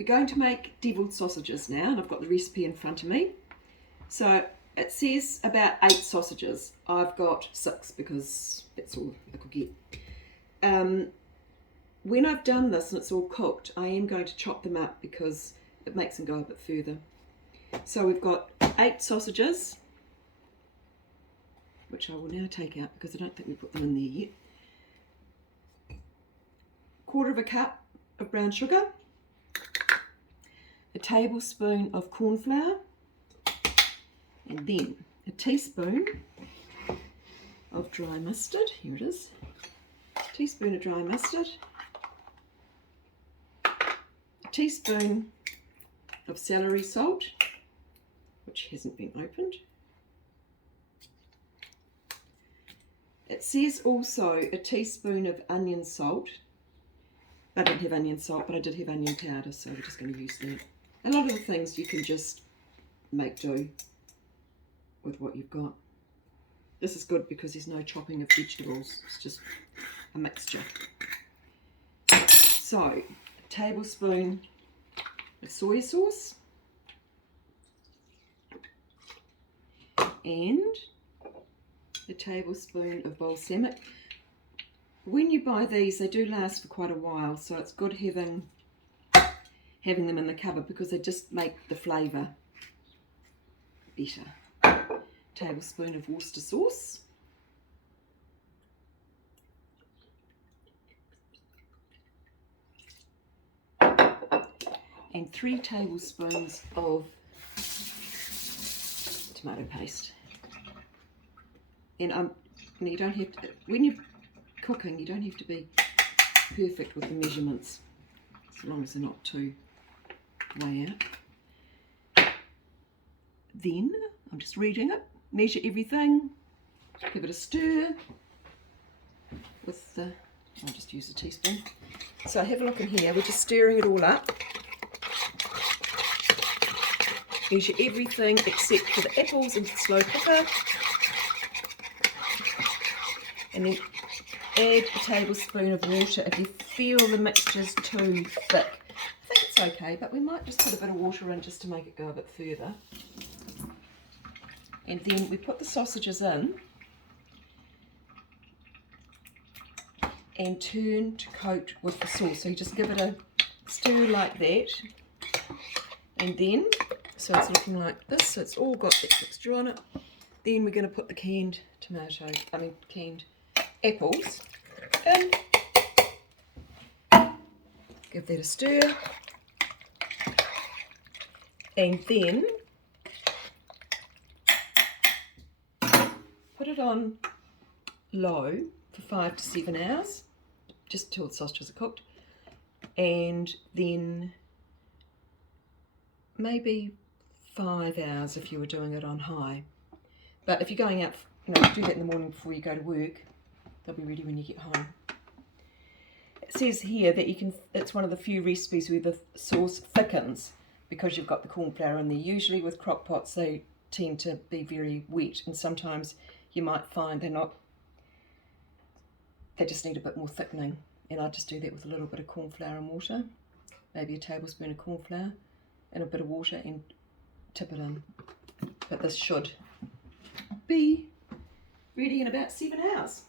We're going to make deviled sausages now, and I've got the recipe in front of me. So it says about 8 sausages. I've got 6 because that's all I could get. When I've done this and it's all cooked, I am going to chop them up because it makes them go a bit further. So we've got 8 sausages, which I will now take out because I don't think we put them in there yet. 1/4 cup of brown sugar, a tablespoon of corn flour, and then a teaspoon of dry mustard. Here it is. A teaspoon of dry mustard, a teaspoon of celery salt, which hasn't been opened. It says also a teaspoon of onion salt. I don't have onion salt, but I did have onion powder, so we're just going to use that. A lot of the things you can just make do with what you've got. This is good because there's no chopping of vegetables, it's just a mixture. So, a tablespoon of soy sauce and a tablespoon of balsamic. When you buy these, they do last for quite a while, so it's good having them in the cupboard because they just make the flavour better. Tablespoon of Worcester sauce. And 3 tablespoons of tomato paste. And you don't have to, when you're cooking, you don't have to be perfect with the measurements, as long as they're not too way out. Then, I'm just reading it, measure everything, give it a stir with the, I'll just use a teaspoon. So have a look in here, we're just stirring it all up. Measure everything except for the apples into the slow cooker. And then add a tablespoon of water if you feel the mixture's too thick. I think it's okay, but we might just put a bit of water in just to make it go a bit further. And then we put the sausages in and turn to coat with the sauce. So you just give it a stir like that. And then, so it's looking like this, so it's all got that mixture on it. Then we're going to put the canned apples in. Give that a stir. And then put it on low for 5 to 7 hours, just till the sausages are cooked. And then maybe 5 hours if you were doing it on high. But if you're going out, do that in the morning before you go to work, they'll be ready when you get home. It says here that it's one of the few recipes where the sauce thickens because you've got the corn flour in there. Usually with crock pots they tend to be very wet, and sometimes you might find they just need a bit more thickening, and I just do that with a little bit of corn flour and water, maybe a tablespoon of corn flour and a bit of water, and tip it in. But this should be ready in about 7 hours.